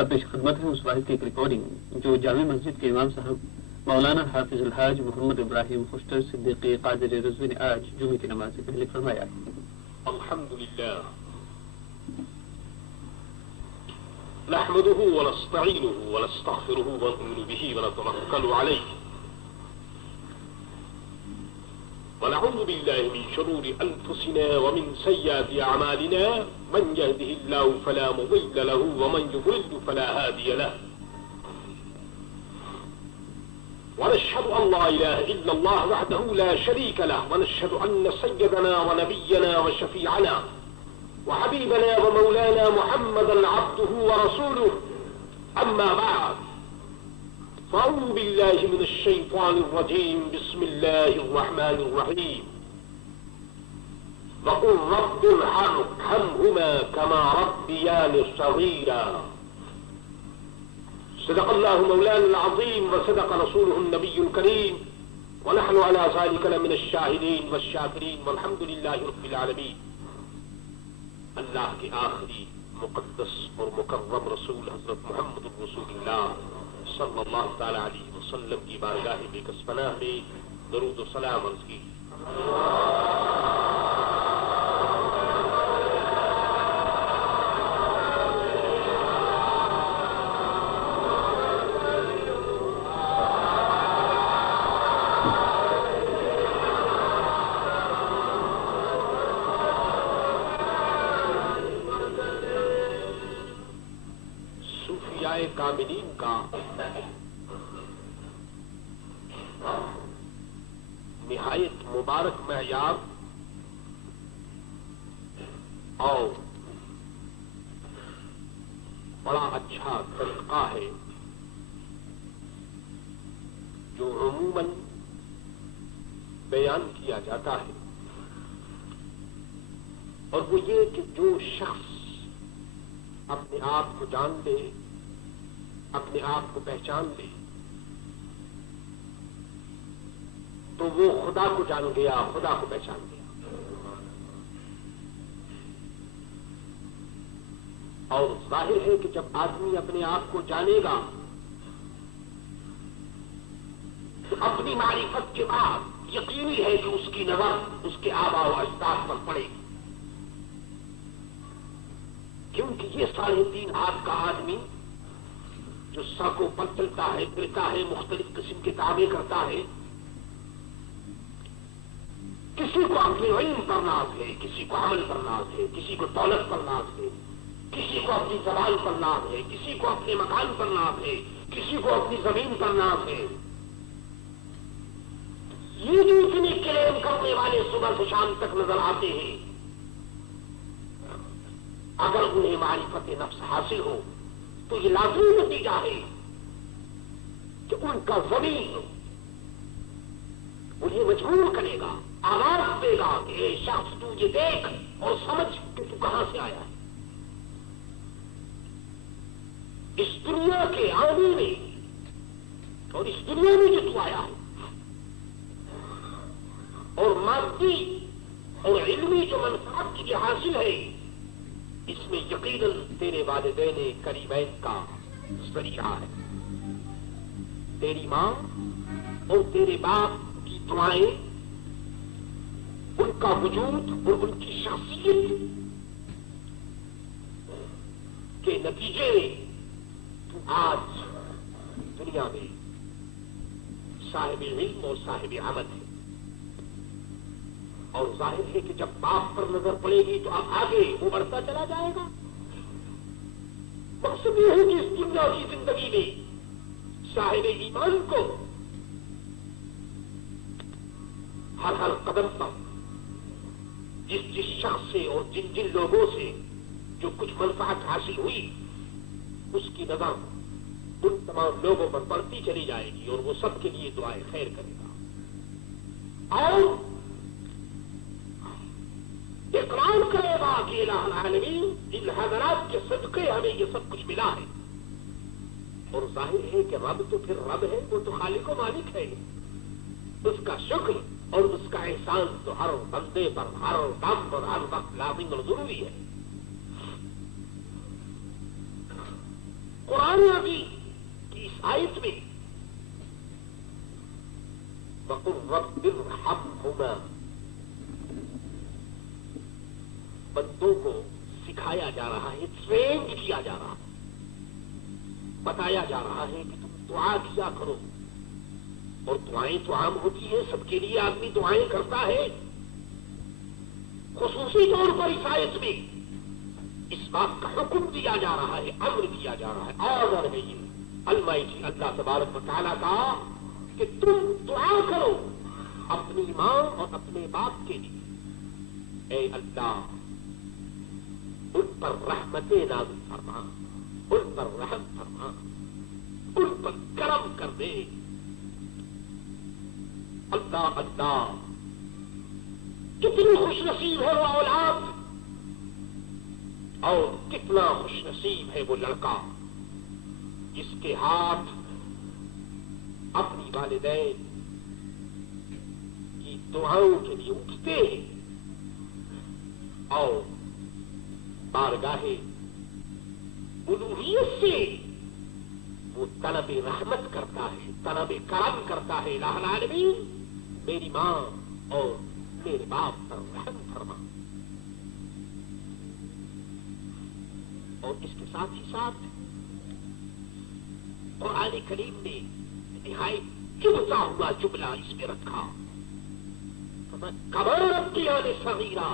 اب پیش خدمت ہے اس واحد کی ایک ریکارڈنگ جو جامع مسجد کے امام صاحب مولانا حافظ الحاج محمد ابراہیم خوشتر صدیقی قادری رضوی نے آج جمعے کی نماز سے پہلے فرمایا. الحمدللہ نحمده ونستعینه ونستغفره ونؤمن به ونتوکل علیہ ونعوذ بالله من شرور أنفسنا ومن سيئات أعمالنا من يهده الله فلا مضل له ومن يضلل فلا هادي له ونشهد أن لا إله إلا الله وحده لا شريك له ونشهد أن سيدنا ونبينا وشفيعنا وحبيبنا ومولانا محمدا عبده ورسوله أما بعد فأعوذ بالله من الشيطان الرجيم بسم الله الرحمن الرحيم وقل رب ارحمهما كما ربياني صغيرا صدق الله مولانا العظيم وصدق رسوله النبي الكريم ونحن على ذلك لمن الشاهدين والشاكرين والحمد لله رب العالمين. اللہ کے آخری مقدس اور مکرم رسول حضرت محمد رسول اللہ صلی اللہ تعالی علیہ وسلم کی بارگاہ بے کس پناہ میں درود و سلام عرض کی. صوفیاء کاملین کا نہایت مبارک معیار اور بڑا اچھا طریقہ ہے جو عموماً بیان کیا جاتا ہے، اور وہ یہ کہ جو شخص اپنے آپ کو جان لے، اپنے آپ کو پہچان لے، تو وہ خدا کو جان گیا، خدا کو پہچان گیا. اور ظاہر ہے کہ جب آدمی اپنے آپ کو جانے گا تو اپنی معرفت کے بعد یقینی ہے کہ اس کی نظر اس کے آباء و اجداد پر پڑے گی، کیونکہ یہ 3.5 ہاتھ کا آدمی جو سڑکوں پر چلتا ہے، پھرتا ہے، مختلف قسم کے کامیں کرتا ہے، کسی کو اپنے علم پر ناز ہے، کسی کو عمل پر ناز ہے، کسی کو دولت پر ناز ہے، کسی کو اپنی زبان پر ناز ہے، کسی کو اپنے مکان پر ناز ہے، کسی کو اپنی زمین پر ناز ہے. یہ جو اتنے کلیم کرنے والے صبح سے شام تک نظر آتے ہیں، اگر انہیں معرفت نفس حاصل ہو تو یہ لازمی نتیجہ ہے کہ ان کا ضمیر انہیں مجبور کرے گا، آواز دے گا کہ اے شخص تو یہ دیکھ اور سمجھ کہ تو کہاں سے آیا ہے. اس دنیا کے آنے میں اور اس دنیا میں جو تو آیا ہے اور مادی اور علمی جو منفعت کی حاصل ہے، اس میں یقیناً تیرے والدین کریمین کا ذریعہ ہے. تیری ماں اور تیرے باپ کی دعائیں، ان کا وجود اور ان کی شخصیت کے نتیجے میں تو آج دنیا میں صاحب علم اور صاحب عمل ہے. اور ظاہر ہے کہ جب باپ پر نظر پڑے گی تو اب آگے وہ بڑھتا چلا جائے گا. مقصد یہ ہے کہ اس دنیا کی زندگی میں صاحب ایمان کو ہر قدم پر جس شخص سے اور جن لوگوں سے جو کچھ منفعت حاصل ہوئی، اس کی نظر ان تمام لوگوں پر بڑھتی چلی جائے گی اور وہ سب کے لیے دعائیں خیر کرے گا اور اقرار کرے گا کہ الہ العالمین ان حضرات کے صدقے ہمیں یہ سب کچھ ملا ہے. اور ظاہر ہے کہ رب تو پھر رب ہے، وہ تو خالق و مالک ہے. اس کا شکر اور اس کا احسان تو ہر بندے پر ہر دم اور ہر وقت لازم اور ضروری ہے. قرآن عظیم کی اس آیت میں وَقُلْ رَبِّ ارْحَمْهُمَا بندوں کو سکھایا جا رہا ہے، ٹرینڈ کیا جا رہا ہے، بتایا جا رہا ہے کہ تم دعا کیا کرو. اور دعائیں تو عام ہوتی ہیں، سب کے لیے آدمی دعائیں کرتا ہے. خصوصی طور پر اس آیت میں اس بات کا حکم دیا جا رہا ہے، امر دیا جا رہا ہے، آرڈر ہے یہ المائٹی اللہ تبارک و تعالیٰ کا کہ تم دعا کرو اپنی ماں اور اپنے باپ کے لیے. اے اللہ ان پر رحمتیں نازل فرما، ان پر رحم فرما، ان پر کرم کر دے. اللہ اللہ کتنی خوش نصیب ہے وہ اولاد، اور کتنا خوش نصیب ہے وہ لڑکا جس کے ہاتھ اپنی والدین کی دعاؤں کے لیے اٹھتے ہیں اور بارگاہ الوہیت سے وہ طلب رحمت کرتا ہے، طلب کرم کرتا ہے. الہ العالمین میری ماں اور میرے باپ پر رحم فرما. اور اس کے ساتھ ہی ساتھ قرآن کریم نے نہایت چبھتا ہوا جملہ اس میں رکھا، کما ربی صغیرا.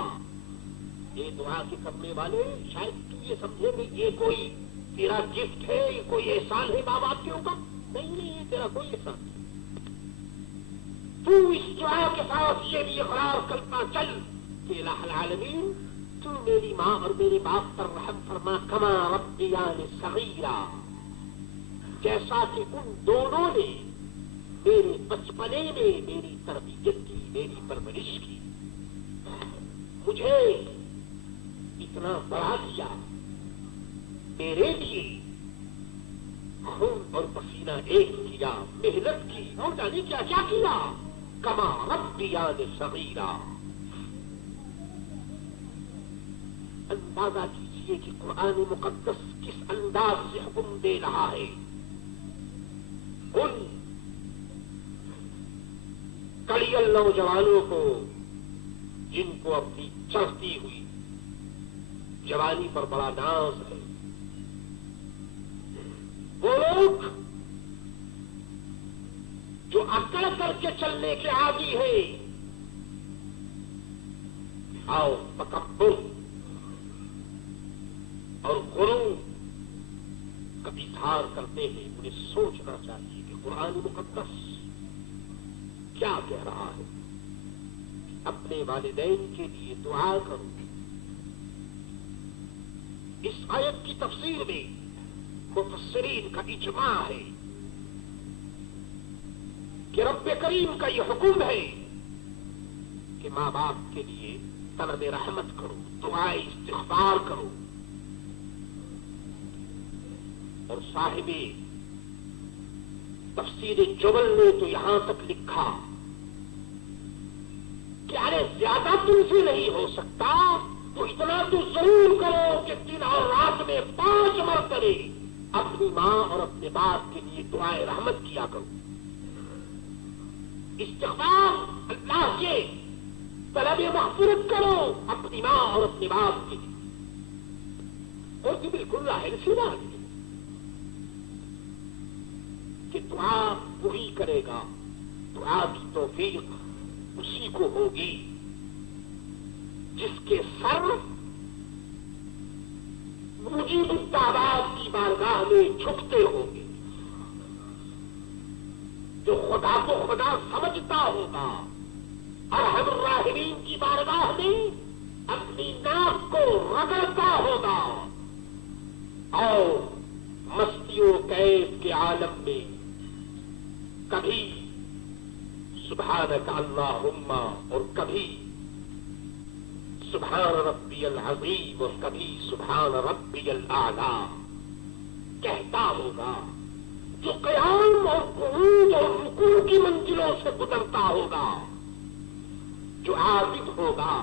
یہ دعا کے کرنے والے شاید تو یہ سمجھے کہ یہ کوئی تیرا گفٹ ہے، یہ کوئی احسان ہے ماں باپ کے اوپر. نہیں، یہ تیرا کوئی احسان نہیں. تو اس دعا کے ساتھ یہ بھی اقرار کرتا چل کہ الہ العالمین تو میری ماں اور میرے باپ پر رحم فرما، کما ربیان صغیرا، جیسا کہ ان دونوں نے میرے بچپنے میں میری تربیت کی، میری پرورش کی، مجھے اتنا بڑا کیا، میرے لیے خون اور پسینہ ایک کیا، محنت کی، اور جانے کیا کیا کیا. کما ربیان صغیرا. اندازہ کیجیے کہ قرآن مقدس کس انداز سے حکم دے رہا ہے. ان کڑیل نوجوانوں کو جن کو اپنی چڑھتی ہوئی جوانی پر بڑا ناز ہے، وہ لوگ جو اکڑ کر کے چلنے کے عادی ہے، آؤ تکبر اور غرور کا اظہار کرتے ہیں، انہیں سوچنا چاہیے کہ قرآن مقدس کیا کہہ رہا ہے. اپنے والدین کے لیے دعا کرو. اس آیت کی تفسیر میں مفسرین کا اجماع ہے کہ رب کریم کا یہ حکم ہے کہ ماں باپ کے لیے طلب رحمت کرو، دعائے استغفار کرو. اور صاحب تفسیر جبل نے تو یہاں تک لکھا کہ ارے زیادہ تم سے نہیں ہو سکتا تو اتنا تو ضرور کرو کہ دن اور رات میں 5 مرتبہ اپنی ماں اور اپنے باپ کے لیے دعائے رحمت کیا کرو. استغفار اللہ کے طلب مغفرت کرو اپنی ماں اور اپنے باپ کے لیے. اور یہ بالکل ظاہر سی بات ہے کہ دعا وہی کرے گا، دعا کی توفیق اسی کو ہوگی جس کے سر مجیب الدعوات کی بارگاہ میں جھکتے ہوں گے، جو خدا کو خدا سمجھتا ہوگا، ارحم الراحمین کی بارگاہ میں اپنی ناک کو رگڑتا ہوگا، اور مستیوں کیف کے عالم میں کبھی سبحانک اللہم اور کبھی سبحان ربی العظیم اور کبھی سبحان ربی الاعلی کہتا ہوگا، جو قیام اور قعود اور رکوع کی منزلوں سے گزرتا ہوگا، جو عابد ہوگا،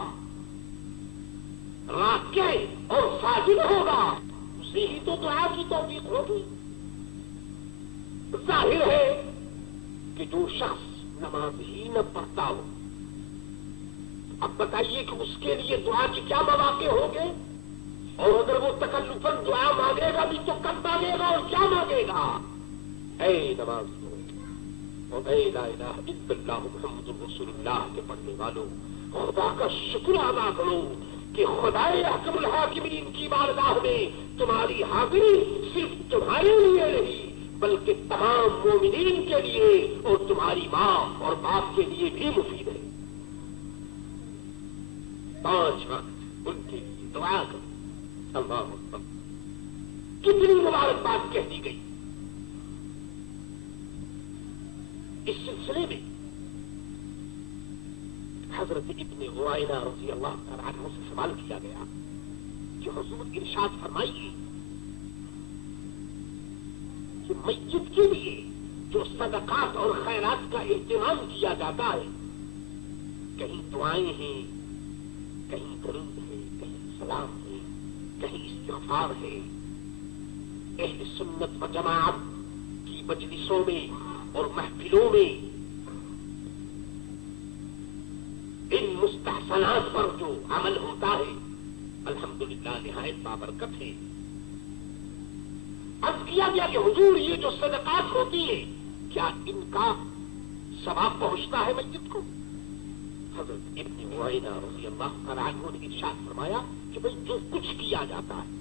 راکع اور ساجد ہوگا، اسے ہی تو دعا کی توفیق ہوگی. ظاہر ہے کہ جو شخص نماز ہی نہ پڑھتا ہو، اب بتائیے کہ اس کے لیے دعا کے کیا مواقع ہوں گے؟ اور اگر وہ تکلفاً دعا مانگے گا بھی تو کب مانگے گا اور کیا مانگے گا؟ اے نماز اور اے لا الہ الا اللہ محمد رسول اللہ کے پڑھنے والوں، خدا کا شکر ادا کرو کہ خدائے احکم الحاکمین کی بارگاہ میں تمہاری حاضری صرف تمہارے لیے نہیں بلکہ تمام مومنین کے لیے اور تمہاری ماں اور باپ کے لیے بھی مفید ہے۔ 5 وقت ان کے لیے دعا کرو۔ اللہ اکبر، کتنی مبارکباد کہہ دی گئی۔ اس سلسلے میں حضرت ابن عوینہ رضی اللہ تعالیٰ عنہ سے سوال کیا گیا کہ حضور ارشاد فرمائیے کہ میت کے لیے جو صدقات اور خیرات کا اہتمام کیا جاتا ہے، کہیں دعائیں ہیں، کہیں درود ہے، کہیں سلام ہے، کہیں استغفار ہے، اہل سنت و جماعت کی مجلسوں میں اور محفلوں میں ان مستحسنات پر جو عمل ہوتا ہے الحمدللہ نہایت بابرکت ہے۔ عرض کیا گیا کہ حضور یہ جو صدقات ہوتی ہے کیا ان کا ثواب پہنچتا ہے میت کو؟ حضرت ابن عوینہ رضی اللہ تعالیٰ عنہ نے ارشاد فرمایا کہ بھئی جو کچھ کیا جاتا ہے،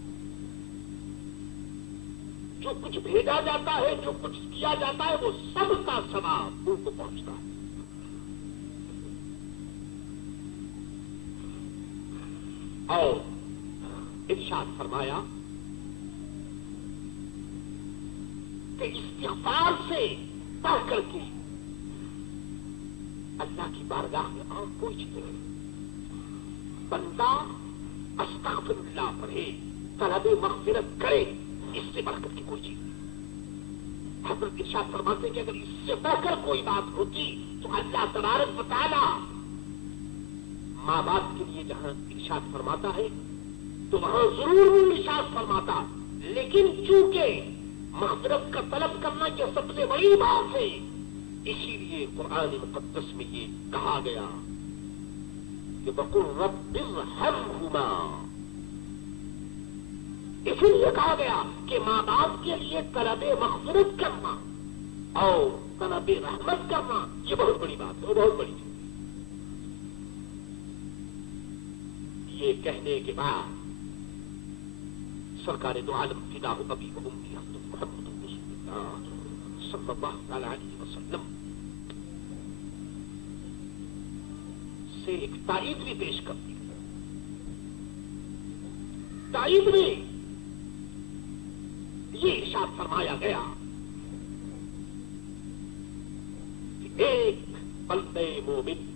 جو کچھ بھیجا جاتا ہے، جو کچھ کیا جاتا ہے، وہ سب کا ثواب ان کو پہنچتا ہے۔ اور ارشاد فرمایا کہ استغفار سے پڑھ کر کے اللہ کی بارگاہ میں اور کوئی چیز نہیں، بندہ استغفر اللہ پڑھے، طلب مغفرت کرے، اس سے بڑھ کر کے کوئی چیز نہیں۔ حضرت ارشاد فرماتے ہیں کہ اگر اس سے بڑھ کر کوئی بات ہوتی تو اللہ تبارک و تعالی ماں باپ کے لیے جہاں ارشاد فرماتا ہے تو وہاں ضرور وہ ارشاد فرماتا، لیکن چونکہ مغفرت کا طلب کرنا یہ سب سے بڑی بات ہے، اسی لیے قرآن مقدس میں یہ کہا گیا کہ وَقُلْ رَبِّ ارْحَمْهُمَا، اسی لیے کہا گیا کہ ماں باپ کے لیے طلب مغفرت کرنا اور طلب رحمت کرنا یہ بہت بڑی بات ہے، بہت بڑی چیز۔ یہ کہنے کے بعد سرکار دو عالم فدا ابی و امی حضرت محمد رسول اللہ صلی اللہ تعالی علیہ وسلم سے ایک تائید بھی پیش کر دی۔ تائید میں یہ ارشاد فرمایا گیا کہ ایک بندے مومن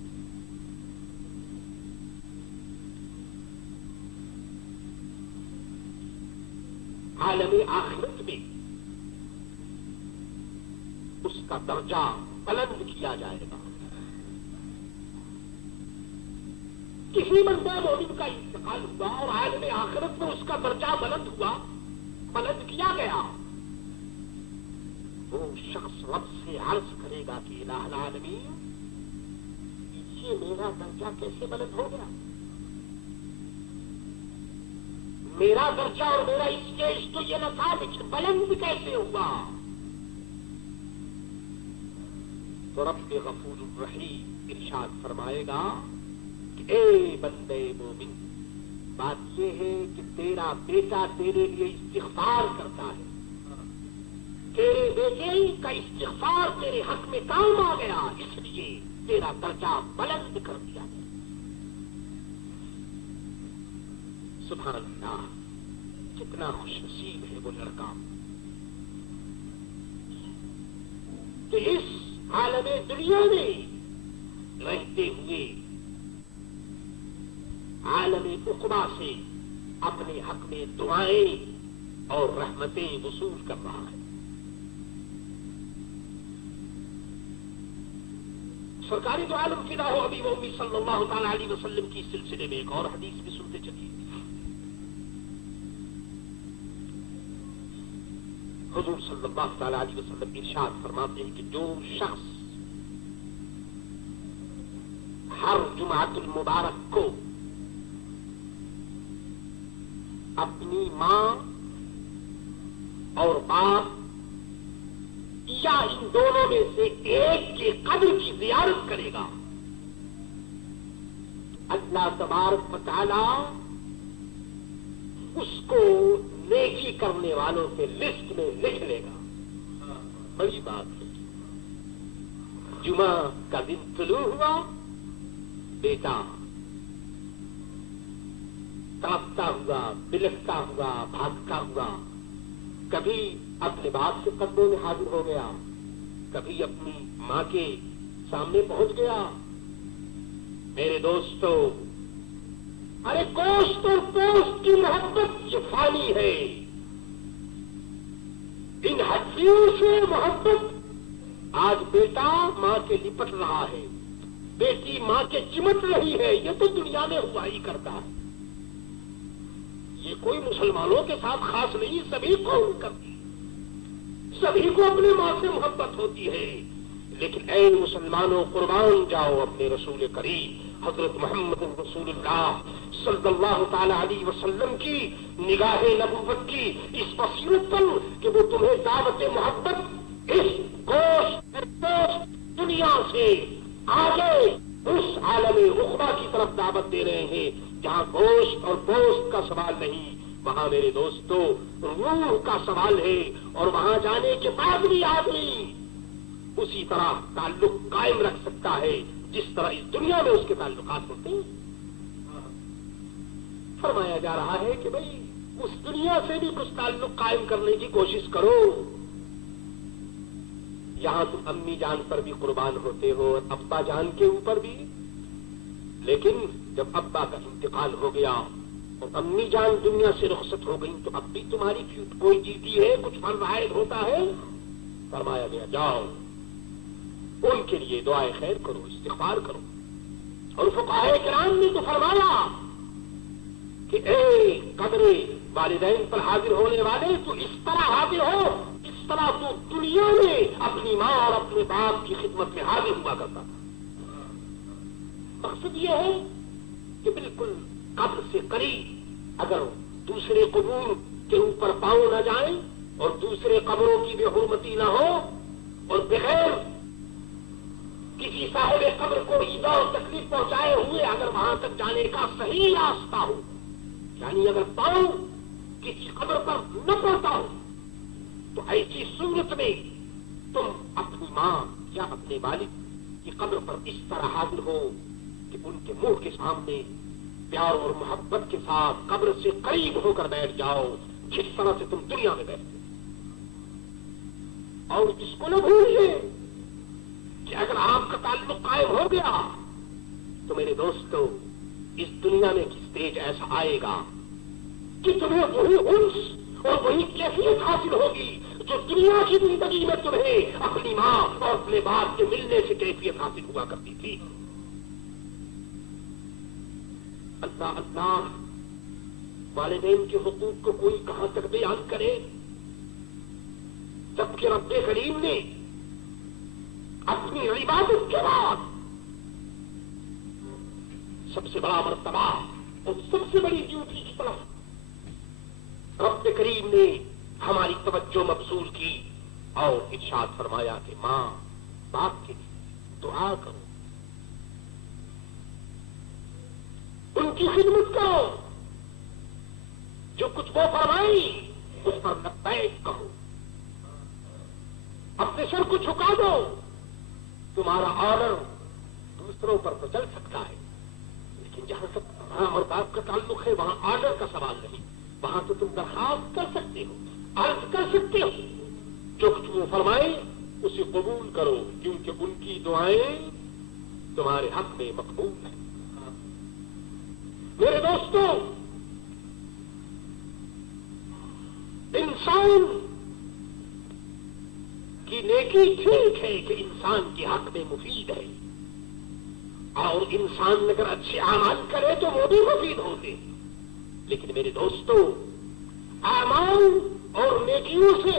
عالم آخرت میں اس کا درجہ بلند کیا جائے گا۔ کسی بندہ مومن کا انتقال ہوا اور عالم آخرت میں اس کا درجہ بلند ہوا، بلند کیا گیا، وہ شخص رب سے عرض کرے گا کہ الہ العالمین یہ میرا درجہ کیسے بلند ہو گیا؟ میرا درجہ اور میرا اسٹیج تو یہ نہ تھا، لیکن بلند کیسے ہوا؟ تو رب غفور الرحیم ارشاد فرمائے گا کہ اے بندے مومن، بات یہ ہے کہ تیرا بیٹا تیرے لیے استغفار کرتا ہے، تیرے بیٹے کا استغفار تیرے حق میں کام آ گیا، اس لیے تیرا درجہ بلند کر دیا گیا۔ سبحان اللہ، کتنا خوش نصیب ہے وہ لڑکا کہ اس عالم دنیا میں رہتے ہوئے عالم عقبہ سے اپنے حق میں دعائیں اور رحمتیں وصول کر رہا ہے۔ سرکاری دو عالم فدا ہو ابی و امی صلی اللہ تعالی علیہ وسلم کی سلسلے میں ایک اور حدیث بھی سنتے چلیے۔ حضور صلی اللہ تعالی علیہ وسلم ارشاد فرماتے ہیں کہ جو شخص ہر جمعۃ المبارک کو اپنی ماں اور باپ یا ان دونوں میں سے ایک کے قبر کی زیارت کرے گا، اللہ تبارک و تعالی اس کو نیکی کرنے والوں کے لسٹ میں لکھ لے گا۔ بڑی بات ہے۔ جمعہ کا دن طلوع ہوا، بیٹا کانپتا ہوا، بلکتا ہوا، بھاگتا ہوا، کبھی اپنے باپ کے قدموں میں حاضر ہو گیا، کبھی اپنی ماں کے سامنے پہنچ گیا۔ میرے دوستو، ارے گوشت اور پوست کی محبت یہ فانی ہے، ان ہڈیوں سے محبت آج بیٹا ماں کے لپٹ رہا ہے، بیٹی ماں کے چمٹ رہی ہے، یہ تو دنیا میں ہوا ہی کرتا ہے، یہ کوئی مسلمانوں کے ساتھ خاص نہیں، سبھی کو کرتی، سبھی کو اپنے ماں سے محبت ہوتی ہے۔ لیکن اے مسلمانوں، قربان جاؤ اپنے رسول کریم حضرت محمد رسول اللہ صلی اللہ تعالی علیہ وسلم کی نگاہ نبوت کی اس بصیرت پر کہ وہ تمہیں دعوت محبت اس گوشت دنیا سے آگے اس عالم عقبہ کی طرف دعوت دے رہے ہیں جہاں گوشت اور پوست کا سوال نہیں، وہاں میرے دوستو روح کا سوال ہے، اور وہاں جانے کے بعد بھی آدمی اسی طرح تعلق قائم رکھ سکتا ہے جس طرح اس دنیا میں اس کے تعلقات ہوتے ہیں۔ فرمایا جا رہا ہے کہ بھئی اس دنیا سے بھی کچھ تعلق قائم کرنے کی کوشش کرو۔ یہاں تم امی جان پر بھی قربان ہوتے ہو اور ابا جان کے اوپر بھی، لیکن جب ابا کا انتقال ہو گیا اور امی جان دنیا سے رخصت ہو گئی تو اب بھی تمہاری کوئی ڈیوٹی ہے، کچھ فرض عائد ہوتا ہے۔ فرمایا گیا جاؤ ان کے لیے دعائے خیر کرو، استغفار کرو۔ اور فقہائے کرام نے تو فرمایا کہ اے قبر والدین پر حاضر ہونے والے تو اس طرح حاضر ہو اس طرح تو دنیا میں اپنی ماں اور اپنے باپ کی خدمت میں حاضر ہوا کرتا تھا۔ مقصد یہ ہے کہ بالکل قبر سے قریب اگر دوسرے قبور کے اوپر پاؤں نہ جائیں اور دوسرے قبروں کی بے حرمتی نہ ہو اور بغیر کسی صاحب قبر کو ایذا اور تکلیف پہنچائے ہوئے اگر وہاں تک جانے کا صحیح راستہ ہو، یعنی اگر پاؤں کسی قبر پر نہ پڑتا ہو تو ایسی صورت میں تم اپنی ماں یا اپنے والد کی قبر پر اس طرح حاضر ہو کہ ان کے منہ کے سامنے پیار اور محبت کے ساتھ قبر سے قریب ہو کر بیٹھ جاؤ جس طرح سے تم دنیا میں بیٹھتے۔ اور اس کو نہ بھولیے کہ اگر آپ کا تعلق قائم ہو گیا تو میرے دوستو اس دنیا میں ایک اسٹیج ایسا آئے گا کہ تمہیں وہی انس اور وہی کیفیت حاصل ہوگی جو دنیا کی زندگی میں تمہیں اپنی ماں اور اپنے باپ کے ملنے سے کیفیت حاصل ہوا کرتی تھی۔ اللہ اللہ، والدین کے حقوق کو کوئی کہاں تک بیان کرے جبکہ رب کریم نے اپنی عبادت کے بعد سب سے بڑا مرتبہ اور سب سے بڑی ڈیوٹی کی طرف رب کریم نے ہماری توجہ مبذول کی اور ارشاد فرمایا کہ ماں باپ کے لیے دعا کرو، ان کی خدمت کرو، جو کچھ وہ فرمائی اس پر لبیک کہو، اپنے سر کو جھکا دو۔ تمہارا آرڈر دوسروں پر تو چل سکتا ہے لیکن جہاں تک ماں اور باپ کا تعلق ہے وہاں آرڈر کا سوال نہیں، وہاں تو تم درخواست کر سکتے ہو، عرض کر سکتے ہو، جو کچھ وہ فرمائے اسے قبول کرو کیونکہ ان کی دعائیں تمہارے حق میں مقبول ہیں۔ میرے دوستوں، انسان کی نیکی ٹھیک ہے کہ انسان کے حق میں مفید ہے، اور انسان اگر اچھے اعمال کرے تو وہ بھی مفید ہوتے، لیکن میرے دوستوں اعمال اور نیکیوں سے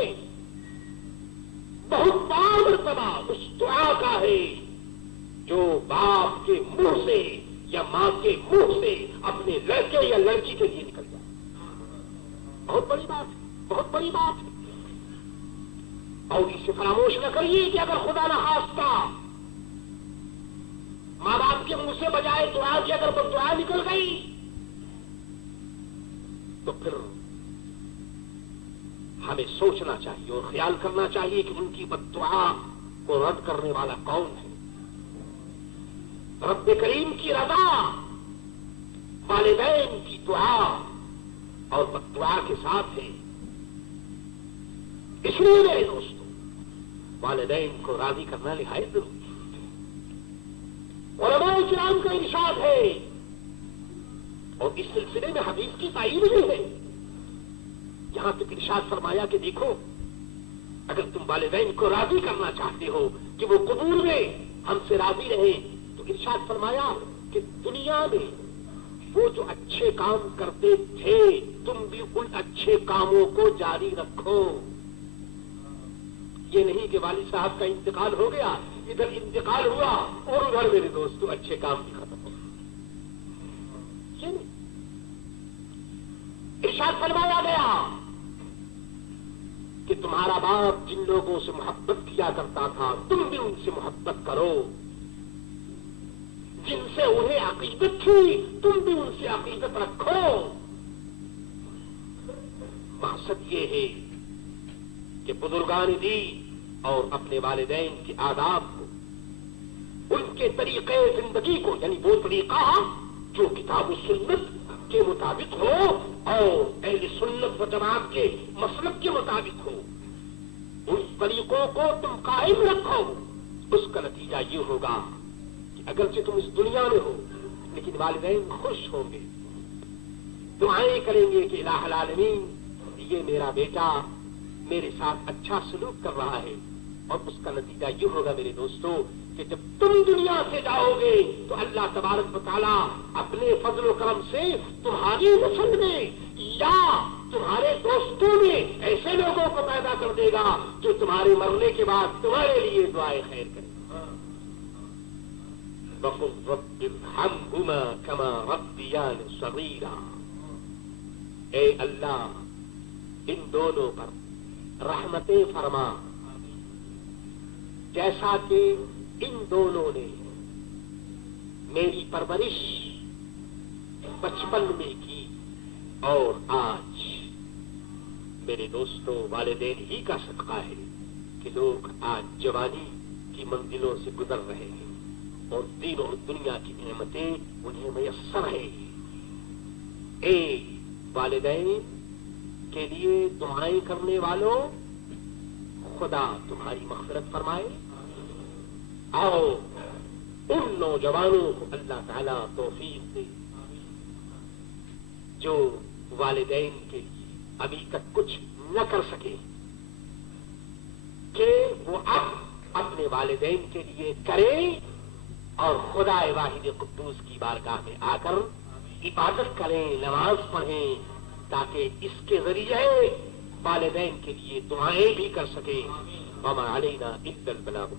ماں کے منہ سے اپنے لڑکے یا لڑکی کے لیے نکل جائے. بہت بڑی بات ہے, بہت بڑی بات ہے. اور اسے فراموش نہ کریے کہ اگر خدا نہ خواستہ ماں باپ کے منہ سے بجائے دعا کی اگر وہ دعا نکل گئی تو پھر ہمیں سوچنا چاہیے اور خیال کرنا چاہیے کہ ان کی بد دعا کو رد کرنے والا کون ہے. رب کریم کی رضا والدین کی دعا اور بد دعا کے ساتھ ہے. اس لیے میرے دوستوں والدین کو راضی کرنا نہایت ضروری ہے. علماء کرام کا ارشاد ہے اور اس سلسلے میں حدیث کی تائید بھی ہے. یہاں تک ارشاد فرمایا کہ دیکھو اگر تم والدین کو راضی کرنا چاہتے ہو کہ وہ قبول میں ہم سے راضی رہے تو ارشاد فرمایا کہ دنیا میں وہ جو اچھے کام کرتے تھے تم بھی ان اچھے کاموں کو جاری رکھو. یہ نہیں کہ والد صاحب کا انتقال ہو گیا, ادھر انتقال ہوا اور ادھر میرے دوستوں اچھے کام بھی ختم ہو. یہ نہیں. ارشاد فرمایا گیا کہ تمہارا باپ جن لوگوں سے محبت کیا کرتا تھا تم بھی ان سے محبت کرو. جن سے انہیں عقیدت تھی تم بھی ان سے عقیدت رکھو. مقصد یہ ہے کہ بزرگان دین اور اپنے والدین کے آداب کو, ان کے طریقے زندگی کو, یعنی وہ طریقہ جو کتاب و سنت کے مطابق ہو اور اہل سنت و جماعت کے مسلک کے مطابق ہو, اس طریقوں کو تم قائم رکھو. اس کا نتیجہ یہ ہوگا کہ اگرچہ تم اس دنیا میں ہو لیکن والدین خوش ہوں گے, دعائیں کریں گے کہ الہ العالمین یہ میرا بیٹا میرے ساتھ اچھا سلوک کر رہا ہے. اور اس کا نتیجہ یہ ہوگا میرے دوستوں کہ جب تم دنیا سے جاؤ گے تو اللہ تبارک و تعالیٰ اپنے فضل و کرم سے تمہاری نسل میں یا تمہارے دوستوں میں ایسے لوگوں کو پیدا کر دے گا جو تمہارے مرنے کے بعد تمہارے لیے دعائیں خیر کریں. وَقُلْ رَبِّ ارْحَمْهُمَا كَمَا رَبِّيَانِ صَغِيرًا. اے اللہ ان دونوں پر رحمتیں فرما جیسا کہ ان دونوں نے میری پرورش بچپن میں کی اور آج. میرے دوستوں والدین ہی کا صدقہ ہے کہ لوگ آج جوانی کی منزلوں سے گزر رہے ہیں اور دین اور دنیا کی نعمتیں انہیں میسر ہیں. اے والدین کے لیے دعائیں کرنے والوں خدا تمہاری مغفرت فرمائے. آؤ ان نوجوانوں کو اللہ تعالیٰ توفیق دے جو والدین کے لیے ابھی تک کچھ نہ کر سکے کہ وہ اب اپنے والدین کے لیے کریں اور خدا واحد قدوس کی بارگاہ میں آ کر عبادت کریں, نماز پڑھیں تاکہ اس کے ذریعے والدین کے لیے دعائیں بھی کر سکیں. وما علینا الا البلاغ.